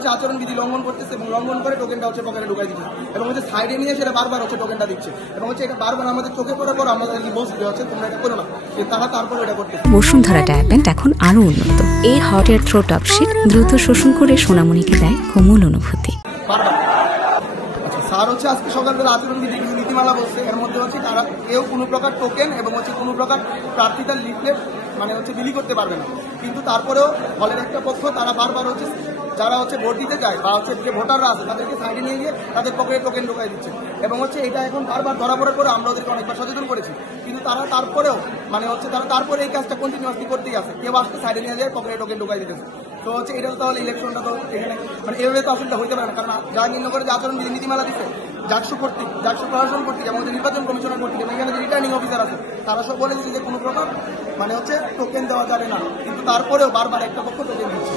হচ্ছে আচরণবিধি লঙ্ঘন করতেছে এবং লঙ্ঘন করে টোকেনটা হচ্ছে পকেটে ঢুকাই দিচ্ছে এবং হচ্ছে সাইডে নিয়ে সেটা বারবার হচ্ছে টোকেনটা দিচ্ছে এবং হচ্ছে এটা বারবার আমাদের চোখে পড়ার পর আমাদেরকে বলতে হচ্ছে তোমরা এটা করো না, তারা তারপরে এটা করতেছে। বসুন্ধরা ডায়াপেন্ট এখন আরো উন্নত। এই হট এয়ার থ্রো টপশিট দ্রুত শোষণ করে সোনামণিকে দেয় কোমল অনুভূতি। আচ্ছা, স্যার হচ্ছে আজকে সকালবেলা আচরণবিধি নীতিমালা বলছে, এর মধ্যে হচ্ছে তারা কেউ কোনো প্রকার টোকেন এবং হচ্ছে কোনো প্রকার প্রার্থিতার লিফলেট মানে হচ্ছে বিলি করতে পারবে না। কিন্তু তারপরেও হলের একটা পক্ষ তারা বারবার হচ্ছে যারা হচ্ছে ভোট দিতে যায় বা হচ্ছে যে ভোটাররা আছে তাদেরকে সাইডে নিয়ে গিয়ে তাদের পকেটে টোকেন ঢোকাই দিচ্ছে এবং হচ্ছে এটা এখন বারবার ধরা পড়ার পরে আমরা ওদেরকে অনেকবার সচেতন করেছি, কিন্তু তারা তারপরেও মানে হচ্ছে তারা তারপরে এই কাজটা কন্টিনিউয়াসলি করতেই আছে, কেউ আসতে সাইডে নিয়ে যায় পকেটে টোকেন ঢোকাই দিতেছে। তো হচ্ছে এটা তাহলে ইলেকশনটা তো এখানে মানে এভাবে তো আসলে হইতে পারে না, কারণ যারা নির্ণয় করে যে আচরণবিধি নীতিমালা দিচ্ছে জাকসু কর্তৃক, জাকসু প্রশাসন কর্তৃক এবং নির্বাচন কমিশনার কর্তৃক এবং এখানে যে রিটার্নিং অফিসার আছে তারা সব বলে দিচ্ছে যে কোনো প্রকার মানে হচ্ছে টোকেন দেওয়া যাবে না, কিন্তু তারপরেও বারবার একটা পক্ষ টোকেন দিচ্ছে।